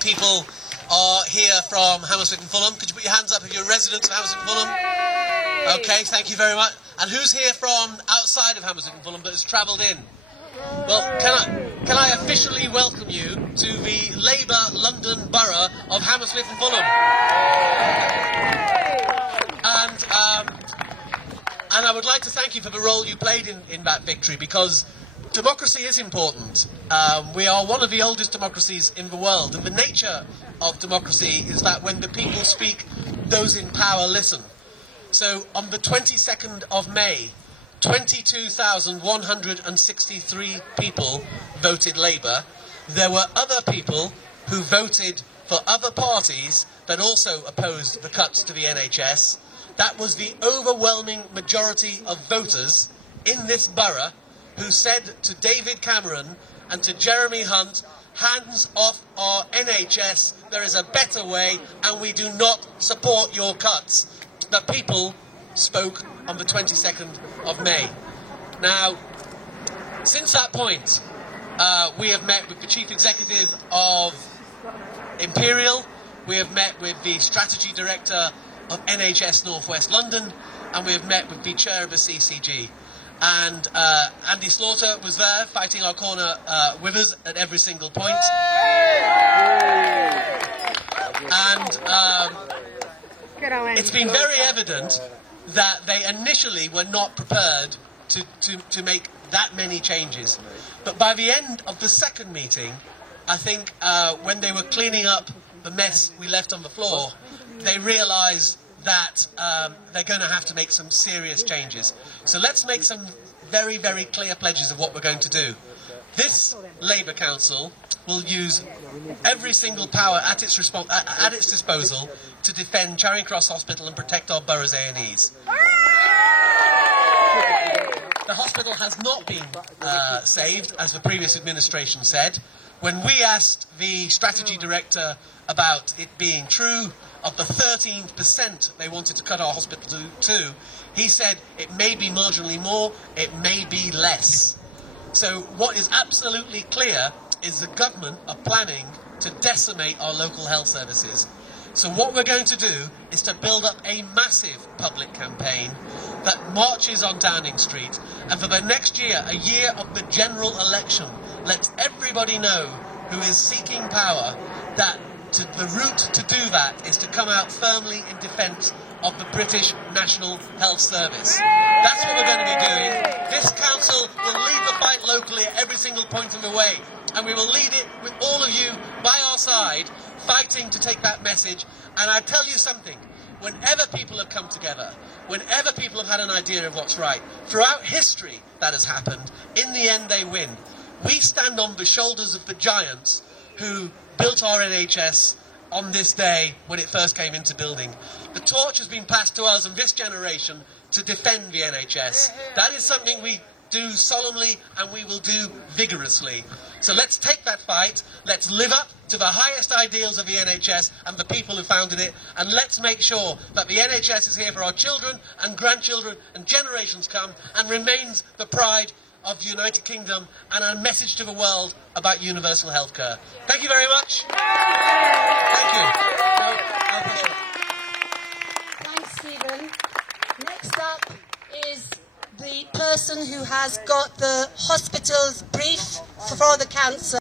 People are here from Hammersmith and Fulham. Could you put your hands up if you're residents of Hammersmith and Fulham? Okay, thank you very much. And who's here from outside of Hammersmith and Fulham but has travelled in? Well, can I officially welcome you to the Labour London Borough of Hammersmith and Fulham? And I would like to thank you for the role you played in that victory, because democracy is important. We are one of the oldest democracies in the world, and the nature of democracy is that when the people speak, those in power listen. So on the 22nd of May, 22,163 people voted Labour. There were other people who voted for other parties that also opposed the cuts to the NHS. That was the overwhelming majority of voters in this borough who said to David Cameron and to Jeremy Hunt, hands off our NHS, there is a better way and we do not support your cuts. The people spoke on the 22nd of May. Now, since that point, we have met with the Chief Executive of Imperial, we have met with the Strategy Director of NHS North West London, and we have met with the Chair of the CCG. And Andy Slaughter was there, fighting our corner with us at every single point. And it's been very evident that they initially were not prepared to make that many changes. But by the end of the second meeting, I think when they were cleaning up the mess we left on the floor, they realised that they're going to have to make some serious changes. So let's make some very, very clear pledges of what we're going to do. This Labour Council will use every single power at its disposal to defend Charing Cross Hospital and protect our borough's A&Es. The hospital has not been saved, as the previous administration said. When we asked the Strategy Director about it being true, of the 13% they wanted to cut our hospital to, he said it may be marginally more, it may be less. So what is absolutely clear is the government are planning to decimate our local health services. So what we're going to do is to build up a massive public campaign that marches on Downing Street, and for the next year, a year of the general election, lets everybody know who is seeking power that the route to do that is to come out firmly in defence of the British National Health Service. That's what we're going to be doing. This council will lead the fight locally at every single point of the way, and we will lead it with all of you by our side, fighting to take that message. And I tell you something, whenever people have come together, whenever people have had an idea of what's right, throughout history that has happened, in the end they win. We stand on the shoulders of the giants who built our NHS on this day when it first came into building. The torch has been passed to us and this generation to defend the NHS. That is something we do solemnly and we will do vigorously. So let's take that fight, let's live up to the highest ideals of the NHS and the people who founded it, and let's make sure that the NHS is here for our children and grandchildren and generations come, and remains the pride of the United Kingdom and a message to the world about universal healthcare. Thank you very much. Thank you. Thanks, Stephen. Next up is the person who has got the hospital's brief for the cancer.